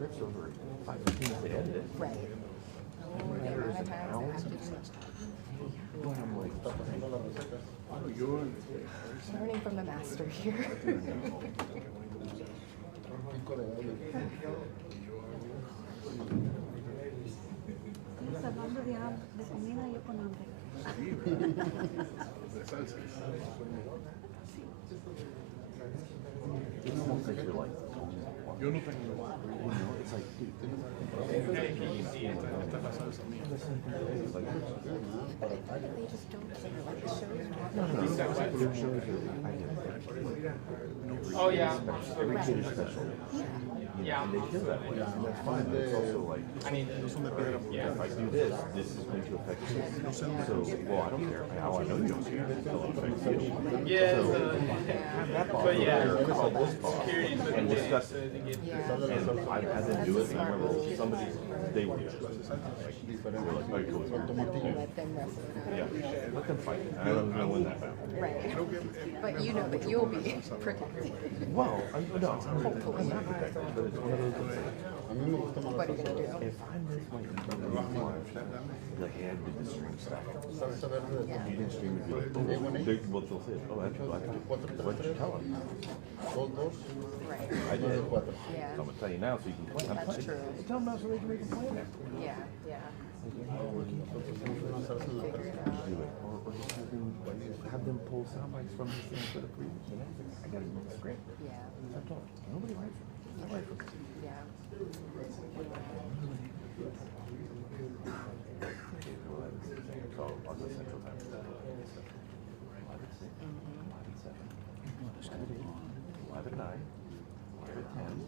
scripts over 5 minutes to edit it. Right. Oh, the amount of times I have to do But I'm like, learning from the master here. Estamos hablando de comida y yo con hambre. De salsas. it's almost like you're like, Yo no tengo. you know, it's like, dude, Esta es la salsa mía. it's like, They just don't care. Like the shows. their shows are, I get Oh yeah. every kid is special. Yeah. And they feel that way, and that's fine, but it's also like, I mean, if I do this, this is going to affect you. So, well, I don't care how I know you don't care, it'll affect you. yeah. So, So, have that talk but yeah, about this talk security and discuss it. Yeah. And I've had them do it, and I remember somebody, they were like, oh, you're cool. Let them wrestle it out. Yeah, let them fight. I don't know when that happened. Right. But you know that you'll be protected. Well, no, I'm not protected, but it's one of those things. What are you gonna do? If I miss my like, hey, I did the stream stuff. You didn't stream it, you'll be like, oh, what they'll say, oh, that's what did you tell them? Right. I did. Yeah. So I'm gonna tell you now so you can play. I'm That's playing. true. Tell them now so they can make a plan there. Yeah. Yeah. Figure it out. Do it. Or just have them pull sound bites from this thing for the previous. You know, I got it in the script. Yeah. I told them, nobody writes it. I write for it. Yeah. So on the Central Time. 11 6, 11 7, 11 9, 11 10.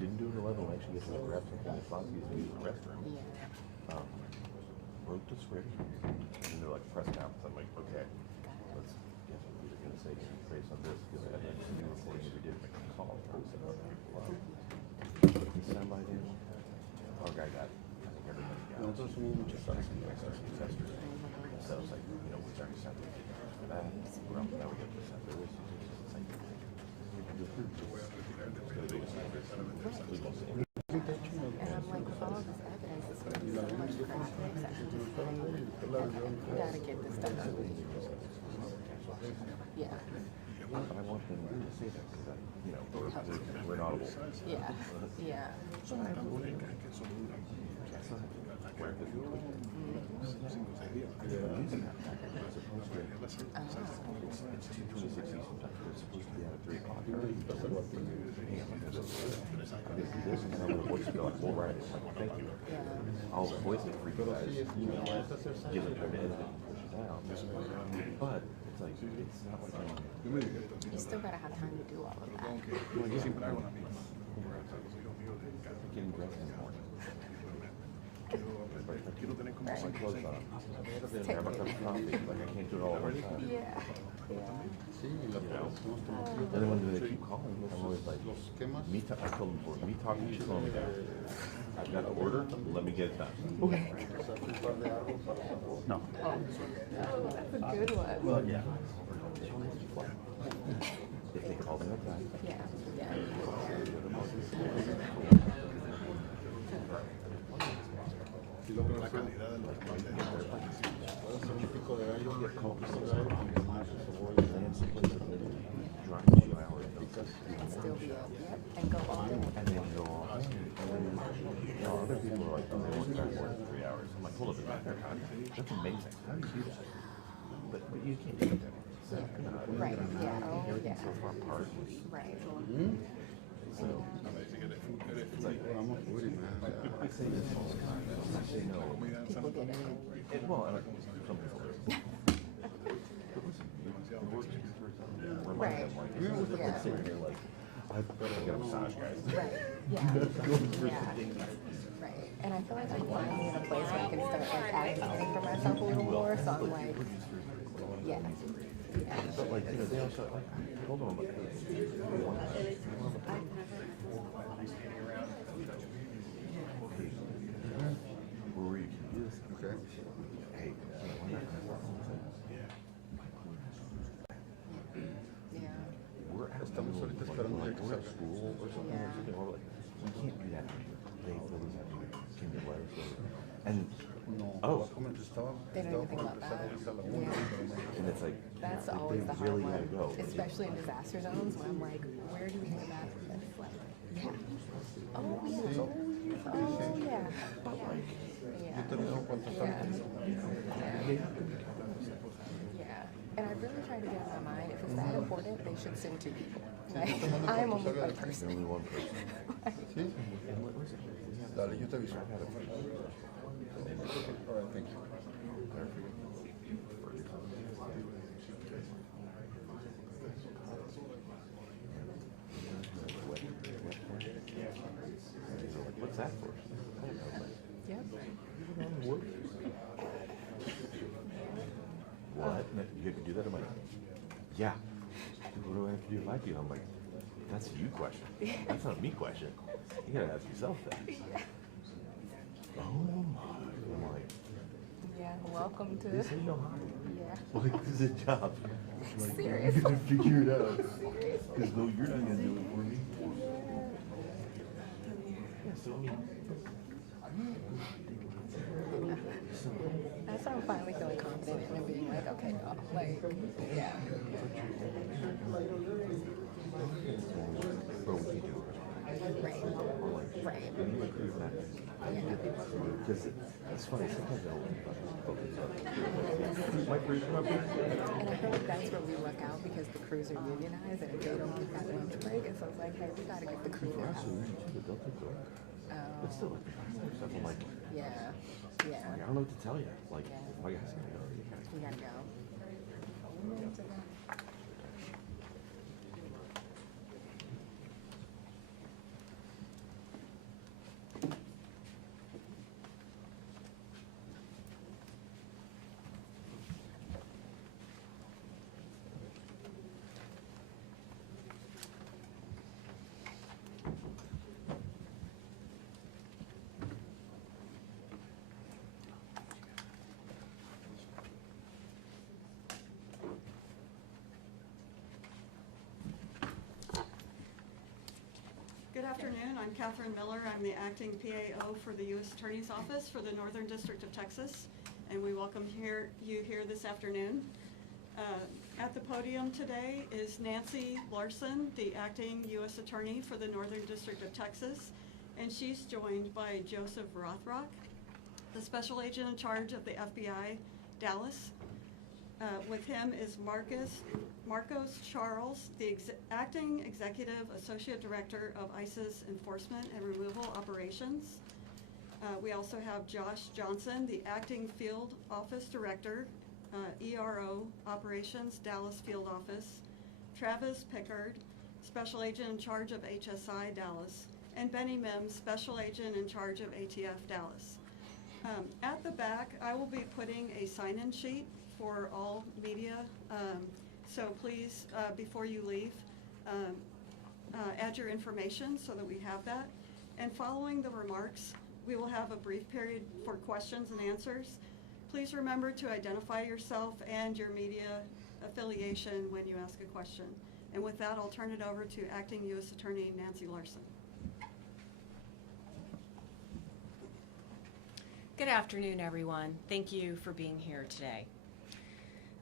Didn't do an 11 when I actually get to grab something at Flosky's to use the restroom. Yeah. Wrote the script, and they're like press conference. I'm like, okay, let's guess what we're gonna say based on this because I had that new recording we did make a call. So he stand by there. Our guy got, I think everybody got. Nosotros somos muchos So it's like, you know, we already sent it for that. Well, now we get to send it. It's like, we can do it. And I'm like, with all this evidence, it's going to be so much crap that I'm just like, okay, gotta get this stuff out. Yeah. But I want them to say that because, you know, we're inaudible. Yeah. Yeah. Where did we put it? It's 2:26 Eastern Time. It's supposed to be out at 3 o'clock. I did do this, and then I'm going to voice it. They're like, we'll write it. I'm like, thank you. I'll voice it for you guys. Give them time to edit it and push it down. But it's like, it's not like I'm You still gotta have time to do all of that. getting dressed in the morning. Quiero tener como My clothes on. Grab a cup of coffee. Like, I can't do it all at one time. Yeah. And then when they keep calling, I'm always like, I told them before, me talking to you slowing me down. I've got an order, let me get it done. Okay. No. That's a good one. Well, yeah. If they call me up time. Yeah. Yeah. Y luego la calidad de los Still be up. Yep. And go all day. And then go off. And then, you know, other people are like, oh, they work more than 3 hours. I'm like, hold up, that's amazing. How do you do that? But you can't do that. So, Right. Yeah. Oh, everything's yeah. so far apart. Right. So, it's like, I say this all the time. I say no. People get it. Well, and some people do. But listen, the work is Right. Yeah. sitting here like, I got a massage, guys. Right. Yeah. Yeah. Right. And I feel like I'm finally in a place where I can start like advocating for myself a little more. So I'm like, yeah. But like, you know, they also like, hold on, like, where were you? Okay. Hey, we're not Yeah. we're at school or or something, or something horrible. Like, we can't do that anymore. They literally have to give me letters. And oh, They don't even think about that. Yeah. and it's like That's they always the hard really one, gotta go. especially in disaster zones when I'm like, where do we get back from this? Like, yeah. Oh yeah. Oh yeah. But like, Yeah. Yeah. And I really try to get in my mind, if it's that important, they should send 2 people. Like, I'm only one there's person. only one person. Sí. And listen, we have Dale, yo te aviso. I've had a few. All right, thank you. What's that for? Yep. What? You can do that? I'm like, yeah. What do I have to do if I do? I'm like, that's a you question. That's not a me question. You gotta ask yourself that. Oh my. I'm like, Yeah. Welcome to. this ain't no hobby. Yeah. Like, this is a job. Like, Seriously. you gotta figure it out. Because no, you're not gonna do it for me. Yeah, so I mean, That's why I'm finally feeling confident in being like, okay, like, yeah. bro, we can do it. Right. Right. Because it's funny, sometimes I don't think about this. My career's not bad. And I feel like that's where we luck out because the crews are unionized and they don't get that lunch break. And so it's like, hey, we gotta get the crew out. Absolutely, too, but they'll take work. But still, like, stuff, I'm like, Yeah. Yeah. I don't know what to tell you. Like, Yeah. my guy's gonna go. We gotta go. Good afternoon. I'm Catherine Miller. I'm the acting PAO for the U.S. Attorney's Office for the Northern District of Texas, and we welcome you here this afternoon. At the podium today is Nancy Larson, the acting U.S. Attorney for the Northern District of Texas, and she's joined by Joseph Rothrock, the Special Agent in charge of the FBI, Dallas. With him is Marcos Charles, the Acting Executive Associate Director of ICE's Enforcement and Removal Operations. We also have Josh Johnson, the Acting Field Office Director, ERO Operations, Dallas Field Office. Travis Pickard, Special Agent in charge of HSI, Dallas. And Benny Mims, Special Agent in charge of ATF, Dallas. At the back, I will be putting a sign-in sheet for all media, so please, before you leave, add your information so that we have that. And following the remarks, we will have a brief period for questions and answers. Please remember to identify yourself and your media affiliation when you ask a question. And with that, I'll turn it over to Acting U.S. Attorney Nancy Larson. Good afternoon, everyone. Thank you for being here today.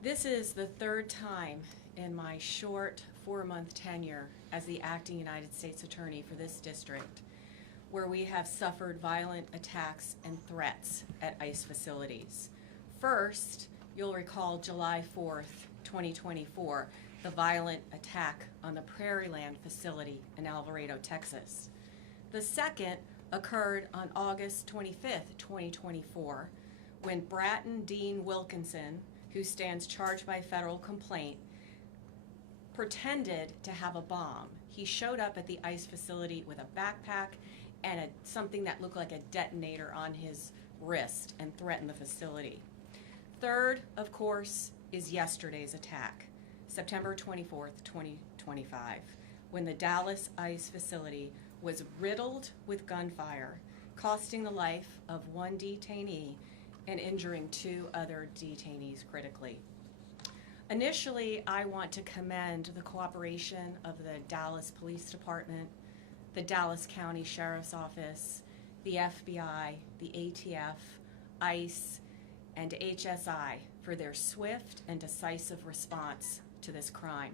This is the 3rd time in my short 4-month tenure as the acting United States Attorney for this district where we have suffered violent attacks and threats at ICE facilities. First, you'll recall July 4th, 2024, the violent attack on the Prairieland facility in Alvarado, Texas. The second occurred on August 25th, 2024, when Bratton Dean Wilkinson, who stands charged by federal complaint, pretended to have a bomb. He showed up at the ICE facility with a backpack and something that looked like a detonator on his wrist and threatened the facility. Third, of course, is yesterday's attack, September 24th, 2025, when the Dallas ICE facility was riddled with gunfire, costing the life of 1 detainee and injuring 2 other detainees critically. Initially, I want to commend the cooperation of the Dallas Police Department, the Dallas County Sheriff's Office, the FBI, the ATF, ICE, and HSI for their swift and decisive response to this crime.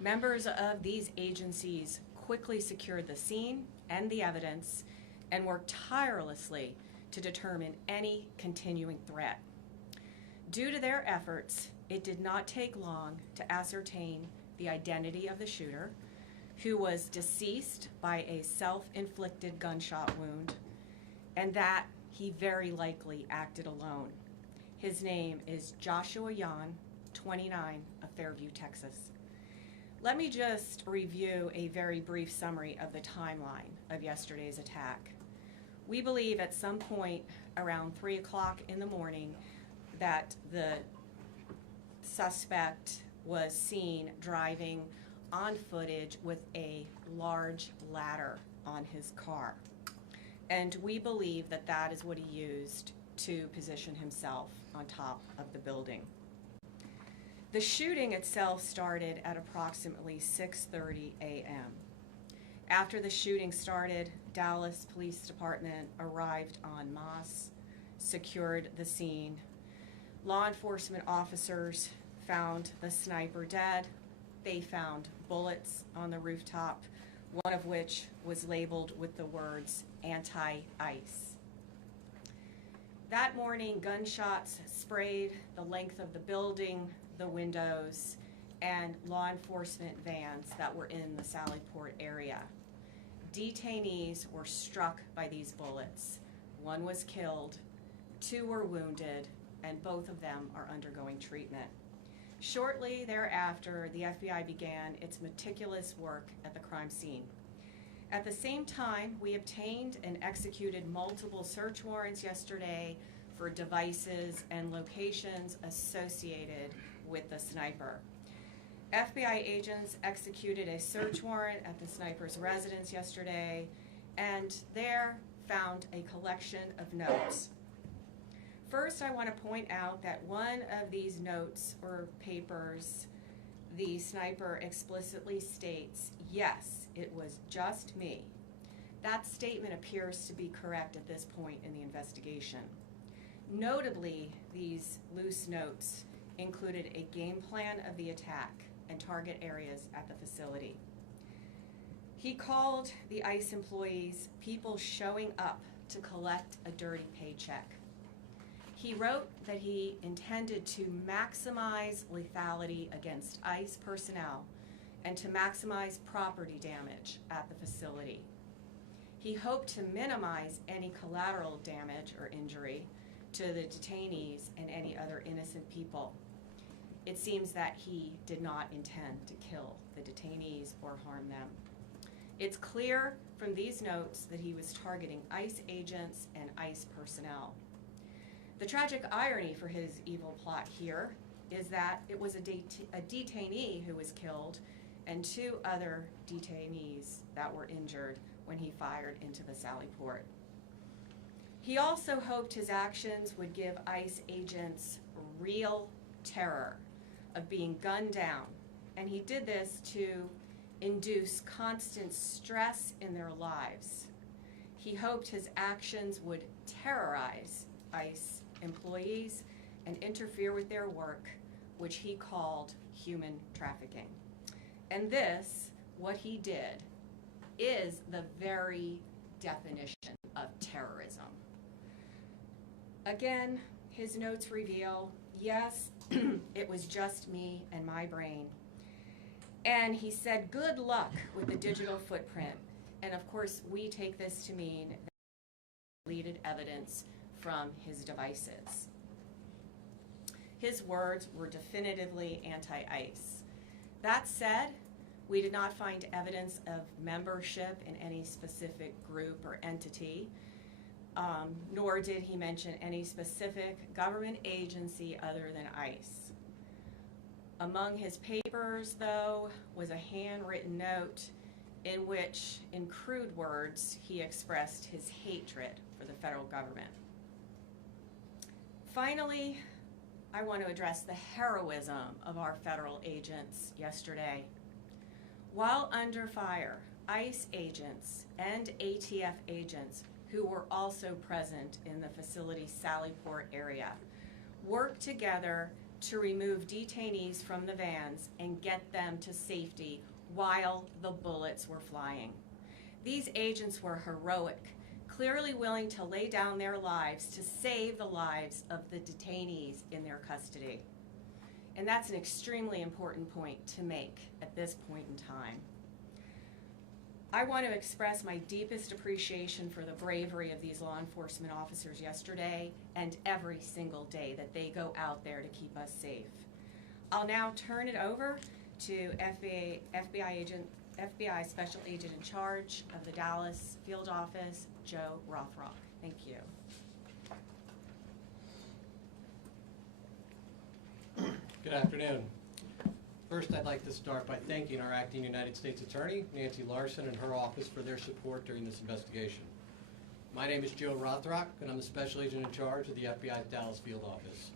Members of these agencies quickly secured the scene and the evidence and worked tirelessly to determine any continuing threat. Due to their efforts, it did not take long to ascertain the identity of the shooter, who was deceased by a self-inflicted gunshot wound, and that he very likely acted alone. His name is Joshua Yan, 29, of Fairview, Texas. Let me just review a very brief summary of the timeline of yesterday's attack. We believe at some point around 3 o'clock in the morning that the suspect was seen driving on footage with a large ladder on his car. And we believe that that is what he used to position himself on top of the building. The shooting itself started at approximately 6:30 a.m. After the shooting started, Dallas Police Department arrived en masse, secured the scene. Law enforcement officers found the sniper dead. They found bullets on the rooftop, one of which was labeled with the words anti-ICE. That morning, gunshots sprayed the length of the building, the windows, and law enforcement vans that were in the Sallyport area. Detainees were struck by these bullets. One was killed, 2 were wounded, and both of them are undergoing treatment. Shortly thereafter, the FBI began its meticulous work at the crime scene. At the same time, we obtained and executed multiple search warrants yesterday for devices and locations associated with the sniper. FBI agents executed a search warrant at the sniper's residence yesterday, and there found a collection of notes. First, I want to point out that one of these notes or papers, the sniper explicitly states, "Yes, it was just me." That statement appears to be correct at this point in the investigation. Notably, these loose notes included a game plan of the attack and target areas at the facility. He called the ICE employees people showing up to collect a dirty paycheck. He wrote that he intended to maximize lethality against ICE personnel and to maximize property damage at the facility. He hoped to minimize any collateral damage or injury to the detainees and any other innocent people. It seems that he did not intend to kill the detainees or harm them. It's clear from these notes that he was targeting ICE agents and ICE personnel. The tragic irony for his evil plot here is that it was a detainee who was killed and 2 other detainees that were injured when he fired into the Sallyport. He also hoped his actions would give ICE agents real terror of being gunned down, and he did this to induce constant stress in their lives. He hoped his actions would terrorize ICE employees and interfere with their work, which he called human trafficking. And this, what he did, is the very definition of terrorism. Again, his notes reveal, yes, it was just me and my brain. And he said, good luck with the digital footprint. And of course, we take this to mean that he deleted evidence from his devices. His words were definitively anti-ICE. That said, we did not find evidence of membership in any specific group or entity, nor did he mention any specific government agency other than ICE. Among his papers, though, was a handwritten note in which, in crude words, he expressed his hatred for the federal government. Finally, I want to address the heroism of our federal agents yesterday. While under fire ICE agents and ATF agents who were also present in the facility's Sallyport area worked together to remove detainees from the vans and get them to safety while the bullets were flying. These agents were heroic, clearly willing to lay down their lives to save the lives of the detainees in their custody. And that's an extremely important point to make at this point in time. I want to express my deepest appreciation for the bravery of these law enforcement officers yesterday and every single day that they go out there to keep us safe. I'll now turn it over to FBI Special Agent in charge of the Dallas Field Office, Joe Rothrock. Thank you. Good afternoon. First, I'd like to start by thanking our acting United States Attorney, Nancy Larson, and her office for their support during this investigation. My name is Joe Rothrock, and I'm the Special Agent in charge of the FBI's Dallas Field Office.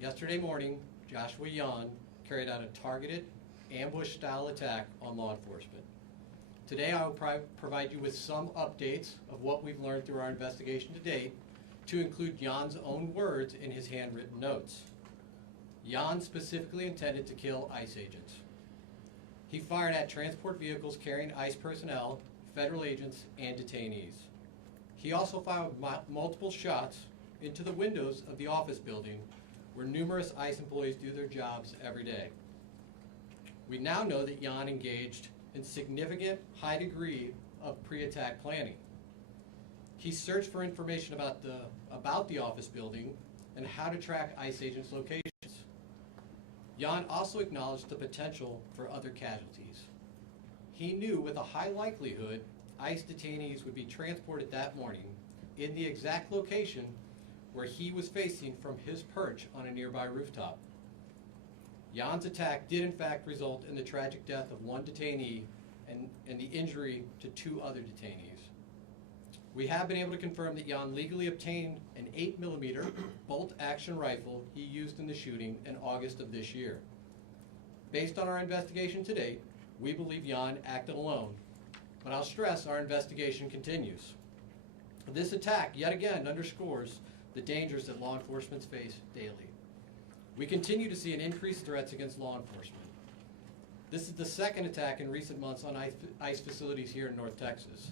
Yesterday morning, Joshua Yan carried out a targeted, ambush-style attack on law enforcement. Today, I will provide you with some updates of what we've learned through our investigation to date, to include Yan's own words in his handwritten notes. Yan specifically intended to kill ICE agents. He fired at transport vehicles carrying ICE personnel, federal agents, and detainees. He also fired multiple shots into the windows of the office building where numerous ICE employees do their jobs every day. We now know that Yan engaged in significant high degree of pre-attack planning. He searched for information about the office building and how to track ICE agents' locations. Yan also acknowledged the potential for other casualties. He knew with a high likelihood ICE detainees would be transported that morning in the exact location where he was facing from his perch on a nearby rooftop. Yan's attack did in fact result in the tragic death of one detainee and the injury to 2 other detainees. We have been able to confirm that Yan legally obtained an 8mm bolt-action rifle he used in the shooting in August of this year. Based on our investigation to date, we believe Yan acted alone, but I'll stress our investigation continues. This attack yet again underscores the dangers that law enforcement face daily. We continue to see an increased threats against law enforcement. This is the second attack in recent months on ICE facilities here in North Texas.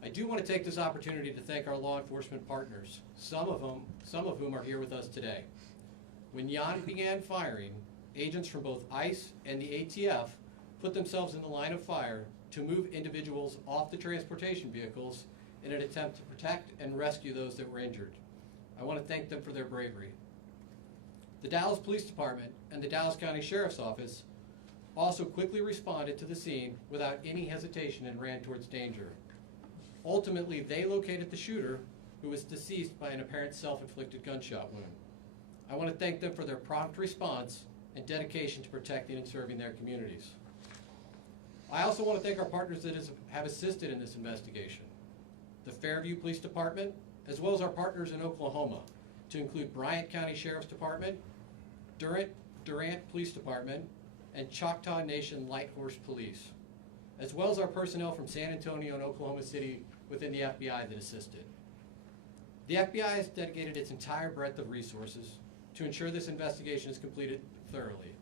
I do want to take this opportunity to thank our law enforcement partners, some of whom are here with us today. When Yan began firing, agents from both ICE and the ATF put themselves in the line of fire to move individuals off the transportation vehicles in an attempt to protect and rescue those that were injured. I want to thank them for their bravery. The Dallas Police Department and the Dallas County Sheriff's Office also quickly responded to the scene without any hesitation and ran towards danger. Ultimately, they located the shooter, who was deceased by an apparent self-inflicted gunshot wound. I want to thank them for their prompt response and dedication to protecting and serving their communities. I also want to thank our partners that have assisted in this investigation. The Fairview Police Department, as well as our partners in Oklahoma, to include Bryant County Sheriff's Department, Durant Police Department, and Choctaw Nation Light Horse Police, as well as our personnel from San Antonio and Oklahoma City within the FBI that assisted. The FBI has dedicated its entire breadth of resources to ensure this investigation is completed thoroughly.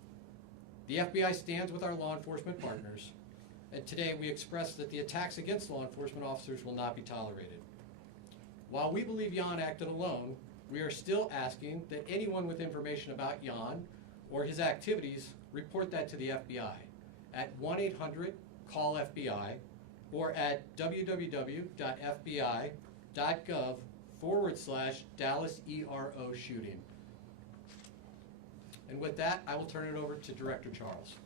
The FBI stands with our law enforcement partners, and today we express that the attacks against law enforcement officers will not be tolerated. While we believe Yan acted alone, we are still asking that anyone with information about Yan or his activities report that to the FBI at 1-800-CALL-FBI or at www.fbi.gov/Dallas ERO shooting. And with that, I will turn it over to Director Charles.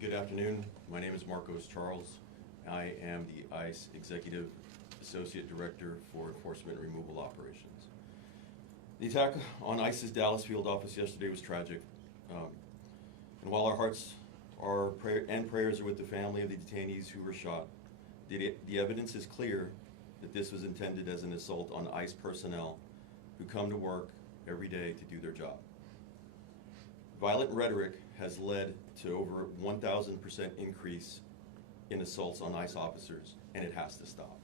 Good afternoon. My name is Marcos Charles. I am the ICE Executive Associate Director for Enforcement and Removal Operations. The attack on ICE's Dallas field office yesterday was tragic. And while our hearts and prayers are with the family of the detainees who were shot, the evidence is clear that this was intended as an assault on ICE personnel who come to work every day to do their job. Violent rhetoric has led to over 1,000% increase in assaults on ICE officers, and it has to stop.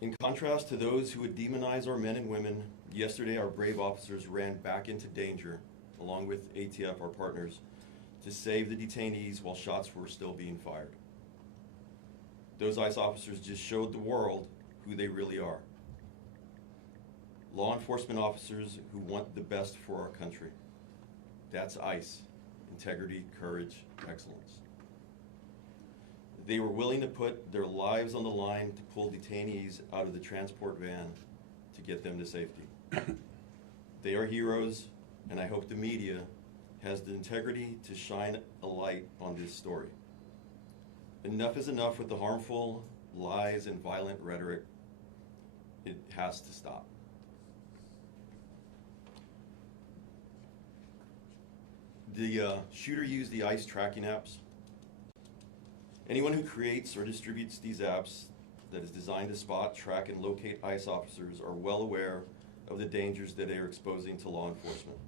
In contrast to those who would demonize our men and women, yesterday our brave officers ran back into danger, along with ATF, our partners, to save the detainees while shots were still being fired. Those ICE officers just showed the world who they really are. Law enforcement officers who want the best for our country. That's ICE. Integrity, courage, excellence. They were willing to put their lives on the line to pull detainees out of the transport van to get them to safety. They are heroes, and I hope the media has the integrity to shine a light on this story. Enough is enough with the harmful lies and violent rhetoric. It has to stop. The shooter used the ICE tracking apps. Anyone who creates or distributes these apps that is designed to spot, track, and locate ICE officers are well aware of the dangers that they are exposing to law enforcement.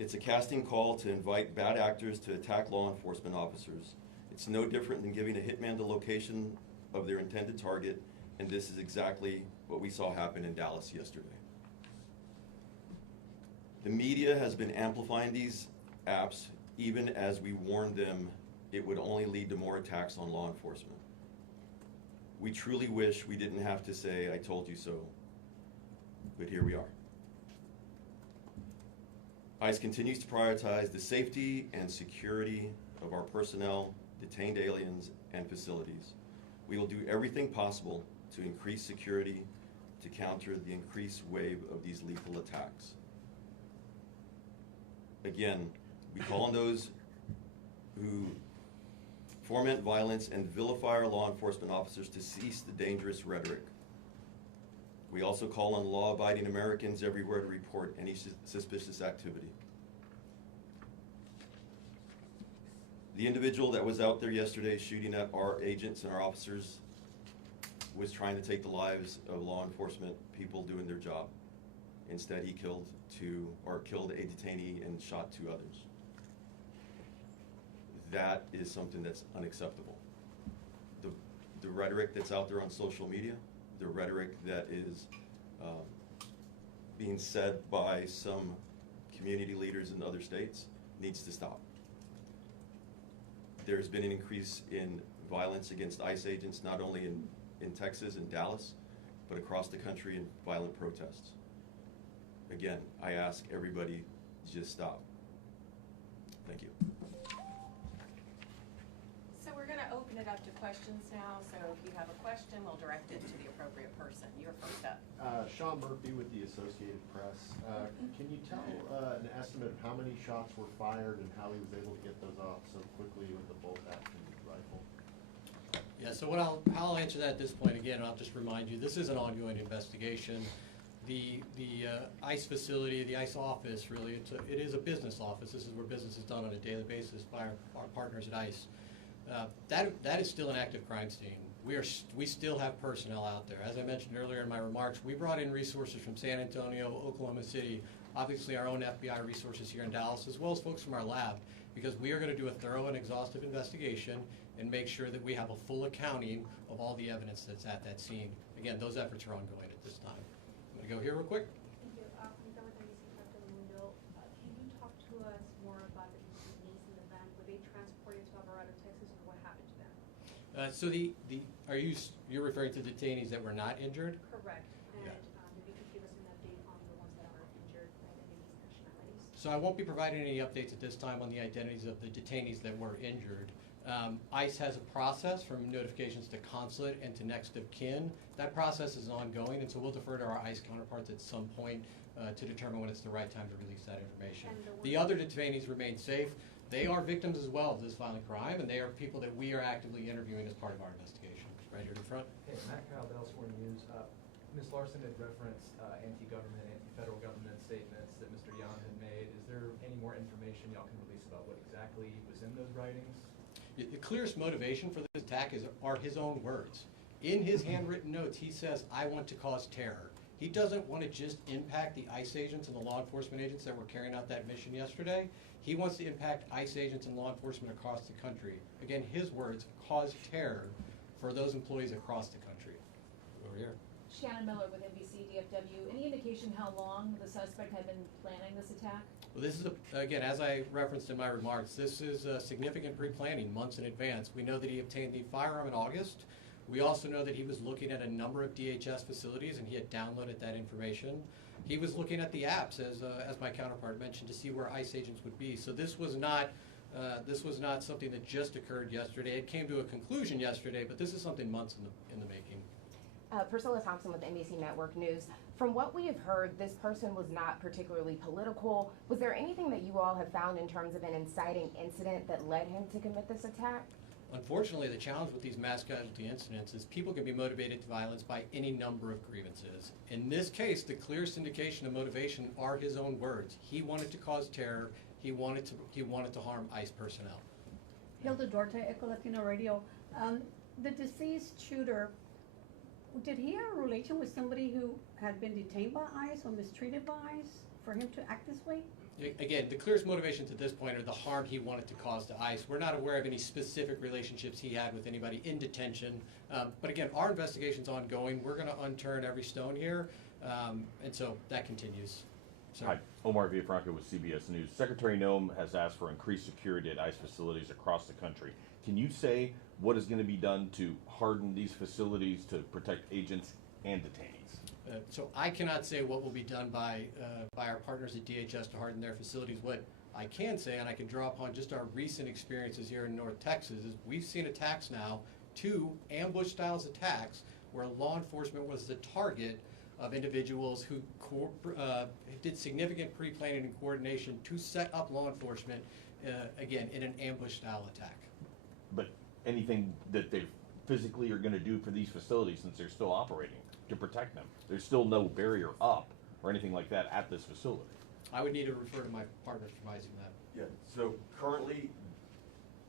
It's a casting call to invite bad actors to attack law enforcement officers. It's no different than giving a hitman the location of their intended target, and this is exactly what we saw happen in Dallas yesterday. The media has been amplifying these apps even as we warned them it would only lead to more attacks on law enforcement. We truly wish we didn't have to say, "I told you so," but here we are. ICE continues to prioritize the safety and security of our personnel, detained aliens, and facilities. We will do everything possible to increase security to counter the increased wave of these lethal attacks. Again, we call on those who foment violence and vilify our law enforcement officers to cease the dangerous rhetoric. We also call on law-abiding Americans everywhere to report any suspicious activity. The individual that was out there yesterday shooting at our agents and our officers was trying to take the lives of law enforcement people doing their job. Instead, he killed a detainee and shot 2 others. That is something that's unacceptable. The rhetoric that's out there on social media, the rhetoric that is being said by some community leaders in other states needs to stop. There's been an increase in violence against ICE agents, not only in Texas and Dallas, but across the country in violent protests. Again, I ask everybody to just stop. Thank you. So we're going to open it up to questions now. So if you have a question, we'll direct it to the appropriate person. You're first up. Sean Murphy with the Associated Press. Can you tell an estimate of how many shots were fired and how he was able to get those off so quickly with the bolt-action rifle? Yeah, so how I'll answer that at this point, again, I'll just remind you, this is an ongoing investigation. The ICE facility, the ICE office, really, it is a business office. This is where business is done on a daily basis by our partners at ICE. That is still an active crime scene. We still have personnel out there. As I mentioned earlier in my remarks, we brought in resources from San Antonio, Oklahoma City, obviously our own FBI resources here in Dallas, as well as folks from our lab, because we are going to do a thorough and exhaustive investigation and make sure that we have a full accounting of all the evidence that's at that scene. Again, those efforts are ongoing at this time. I'm going to go here real quick. Thank you. Can you talk to us more about the detainees in the van? Were they transported to Alvarado, Texas, or what happened to them? So you're referring to detainees that were not injured? Correct. And Yeah. if you could give us an update on the ones that are injured, identities, nationalities. So I won't be providing any updates at this time on the identities of the detainees that were injured. ICE has a process from notifications to consulate and to next of kin. That process is ongoing, and so we'll defer to our ICE counterparts at some point to determine when it's the right time to release that information. The other detainees remain safe. They are victims as well of this violent crime, and they are people that we are actively interviewing as part of our investigation. Right here in front. Hey, Matt Kyle, Dallas Morning News. Ms. Larson had referenced anti-government, anti-federal government statements that Mr. Yan had made. Is there any more information y'all can release about what exactly was in those writings? The clearest motivation for this attack are his own words. In his handwritten notes, he says, "I want to cause terror." He doesn't want to just impact the ICE agents and the law enforcement agents that were carrying out that mission yesterday. He wants to impact ICE agents and law enforcement across the country. Again, his words, cause terror for those employees across the country. Over here. Shannon Miller with NBC DFW. Any indication how long the suspect had been planning this attack? Well, this is, again, as I referenced in my remarks, this is significant pre-planning months in advance. We know that he obtained the firearm in August. We also know that he was looking at a number of DHS facilities and he had downloaded that information. He was looking at the apps, as my counterpart mentioned, to see where ICE agents would be. So this was not something that just occurred yesterday. It came to a conclusion yesterday, but this is something months in the making. Priscilla Thompson with NBC Network News. From what we have heard, this person was not particularly political. Was there anything that you all have found in terms of an inciting incident that led him to commit this attack? Unfortunately, the challenge with these mass casualty incidents is people can be motivated to violence by any number of grievances. In this case, the clearest indication of motivation are his own words. He wanted to cause terror. He wanted to harm ICE personnel. Hilda Duarte, Echo Latino Radio. The deceased shooter, did he have a relation with somebody who had been detained by ICE or mistreated by ICE for him to act this way? Again, the clearest motivations at this point are the harm he wanted to cause to ICE. We're not aware of any specific relationships he had with anybody in detention. But again, our investigation's ongoing. We're going to unturn every stone here, and so that continues. So. Hi, Omar Villafranca with CBS News. Secretary Noem has asked for increased security at ICE facilities across the country. Can you say what is going to be done to harden these facilities to protect agents and detainees? So I cannot say what will be done by our partners at DHS to harden their facilities. What I can say, and I can draw upon just our recent experiences here in North Texas, is we've seen attacks now, 2 ambush-style attacks, where law enforcement was the target of individuals who did significant pre-planning and coordination to set up law enforcement, again, in an ambush-style attack. But anything that they physically are going to do for these facilities since they're still operating to protect them? There's still no barrier up or anything like that at this facility. I would need to refer to my partners advising that. Yeah, so currently,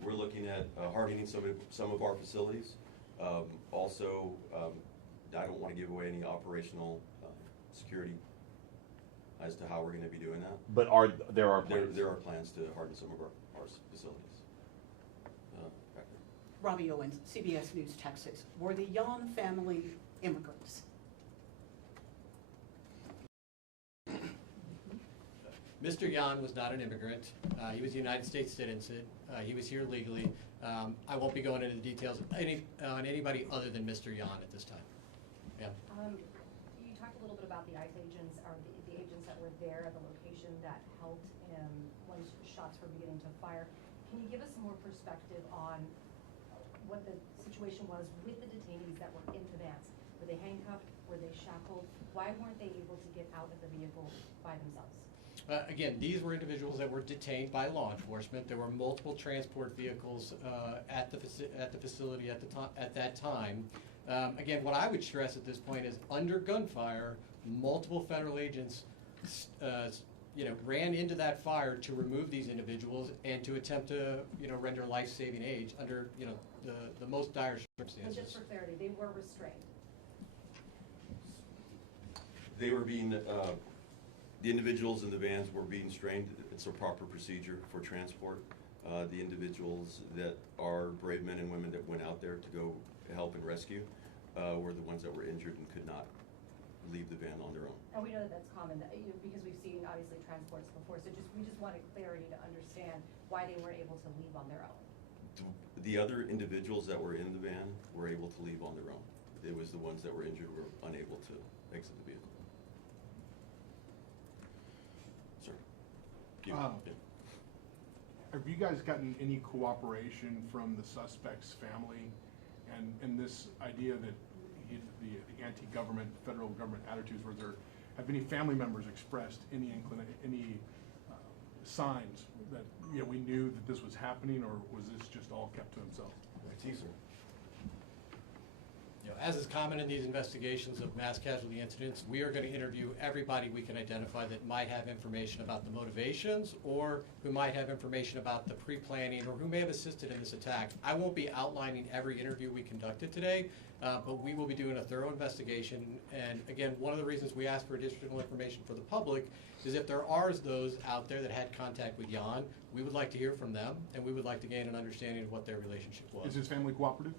we're looking at hardening some of our facilities. Also, I don't want to give away any operational security as to how we're going to be doing that. But there are plans? There are plans to harden some of our facilities. Robbie Owens, CBS News, Texas. Were the Yon family immigrants? Mr. Yan was not an immigrant. He was a United States citizen. He was here legally. I won't be going into the details on anybody other than Mr. Yan at this time. Yeah. You talked a little bit about the ICE agents, or the agents that were there at the location that helped when shots were beginning to fire. Can you give us some more perspective on what the situation was with the detainees that were in the vans? Were they handcuffed? Were they shackled? Why weren't they able to get out of the vehicle by themselves? Again, these were individuals that were detained by law enforcement. There were multiple transport vehicles at the facility at that time. Again, what I would stress at this point is under gunfire, multiple federal agents ran into that fire to remove these individuals and to attempt to render life-saving aid under the most dire circumstances. And just for clarity, they were restrained. They were being, the individuals in the vans were being restrained. It's a proper procedure for transport. The individuals that are brave men and women that went out there to go help and rescue were the ones that were injured and could not leave the van on their own. And we know that that's common because we've seen obviously transports before. So we just wanted clarity to understand why they weren't able to leave on their own. The other individuals that were in the van were able to leave on their own. It was the ones that were injured were unable to exit the vehicle. Sir. Yeah. Have you guys gotten any cooperation from the suspect's family and this idea that the anti-government, federal government attitudes, were there, have any family members expressed any signs that we knew that this was happening, or was this just all kept to himself? Teaser. Yeah, as is common in these investigations of mass casualty incidents, we are going to interview everybody we can identify that might have information about the motivations or who might have information about the pre-planning or who may have assisted in this attack. I won't be outlining every interview we conducted today, but we will be doing a thorough investigation. And again, one of the reasons we ask for additional information for the public is if there are those out there that had contact with Jan, we would like to hear from them, and we would like to gain an understanding of what their relationship was. Is his family cooperative?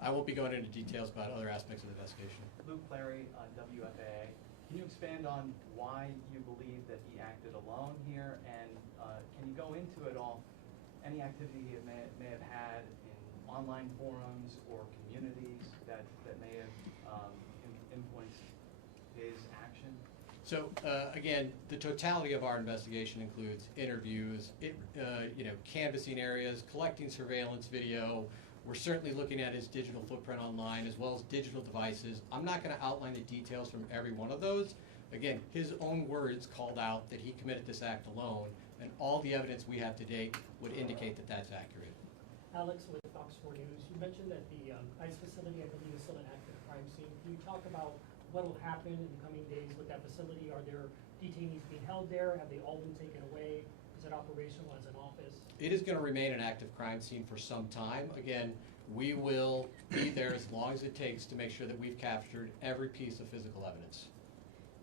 I won't be going into details about other aspects of the investigation. Luke Clary, WFAA. Can you expand on why you believe that he acted alone here, and can you go into it all, any activity he may have had in online forums or communities that may have influenced his action? So again, the totality of our investigation includes interviews, canvassing areas, collecting surveillance video. We're certainly looking at his digital footprint online as well as digital devices. I'm not going to outline the details from every one of those. Again, his own words called out that he committed this act alone, and all the evidence we have to date would indicate that that's accurate. Alex with Fox 4 News. You mentioned that the ICE facility, I believe, is still an active crime scene. Can you talk about what will happen in the coming days with that facility? Are there detainees being held there? Have they all been taken away? Is it operational as an office? It is going to remain an active crime scene for some time. Again, we will be there as long as it takes to make sure that we've captured every piece of physical evidence.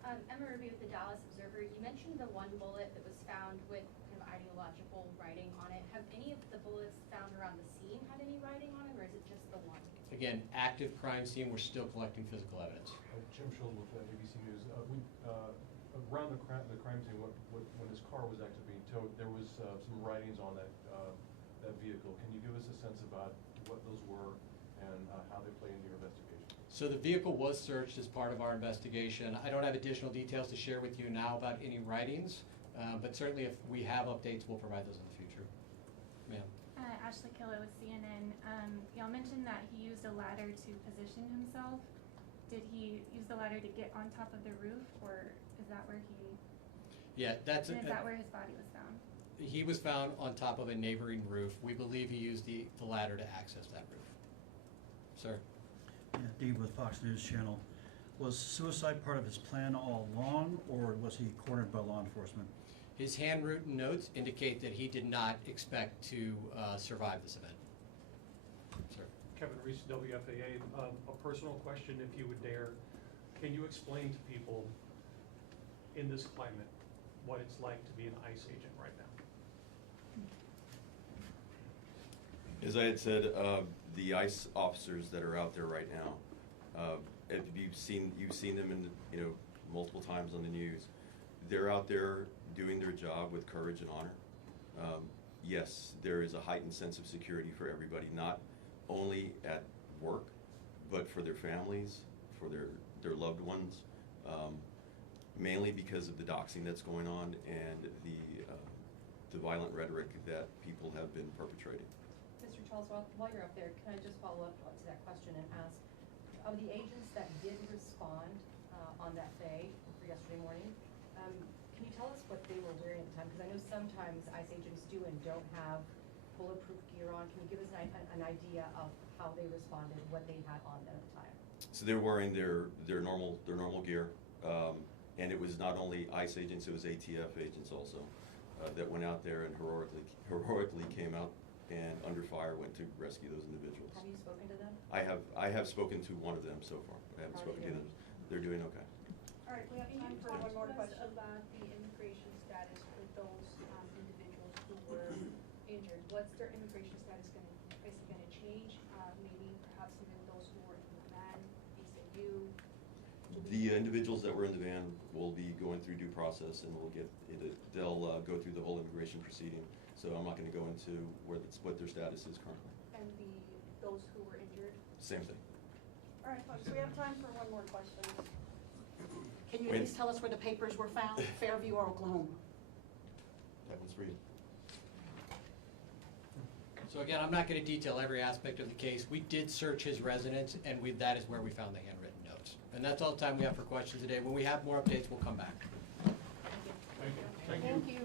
Emma Ruby with the Dallas Observer. You mentioned the one bullet that was found with kind of ideological writing on it. Have any of the bullets found around the scene had any writing on it, or is it just the one? Again, active crime scene, we're still collecting physical evidence. Jim Schultz with ABC News. Around the crime scene, when his car was actually being towed, there was some writings on that vehicle. Can you give us a sense about what those were and how they play into your investigation? So the vehicle was searched as part of our investigation. I don't have additional details to share with you now about any writings, but certainly if we have updates, we'll provide those in the future. Ma'am. Ashley Killer with CNN. Y'all mentioned that he used a ladder to position himself. Did he use the ladder to get on top of the roof, or is that where he? Yeah, Is that where his body was found? He was found on top of a neighboring roof. We believe he used the ladder to access that roof. Sir? Yeah, Dave with Fox News Channel. Was suicide part of his plan all along, or was he cornered by law enforcement? His handwritten notes indicate that he did not expect to survive this event. Sir? Kevin Reese, WFAA. A personal question, if you would dare. Can you explain to people in this climate what it's like to be an ICE agent right now? As I had said, the ICE officers that are out there right now, if you've seen them in multiple times on the news. They're out there doing their job with courage and honor. Yes, there is a heightened sense of security for everybody, not only at work, but for their families, for their loved ones, mainly because of the doxing that's going on and the violent rhetoric that people have been perpetrating. Mr. Charles, while you're up there, can I just follow up to that question and ask, of the agents that did respond on that day for yesterday morning, can you tell us what they were wearing at the time? Because I know sometimes ICE agents do and don't have bulletproof gear on. Can you give us an idea of how they responded, what they had on them at the time? So they're wearing their normal gear, and it was not only ICE agents, it was ATF agents also that went out there and heroically came out and under fire went to rescue those individuals. Have you spoken to them? I have spoken to one of them so far. I haven't spoken to them. They're doing okay. All right, we have time for one more question. About the immigration status for those individuals who were injured. What's their immigration status going to change? Maybe perhaps even those who were in the van, visa. The individuals that were in the van will be going through due process, and they'll go through the whole immigration proceeding. So I'm not going to go into what their status is currently. And those who were injured? Same thing. All right, folks, we have time for one more question. Can you at least tell us where the papers were found, Fairview or Oklahoma? That one's for you. So again, I'm not going to detail every aspect of the case. We did search his residence, and that is where we found the handwritten notes. And that's all the time we have for questions today. When we have more updates, we'll come back. Thank you. Thank you.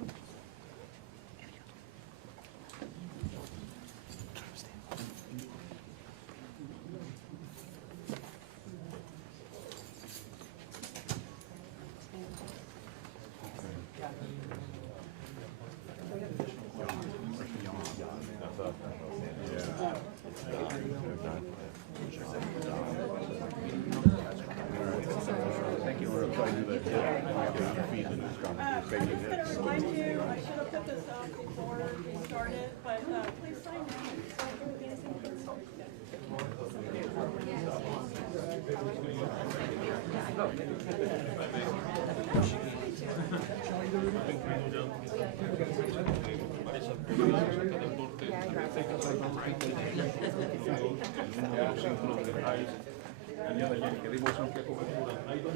I'm just gonna remind you, I should have put this up before we started, but please sign in. Años de ayer que dimos amplia cobertura. Hay dos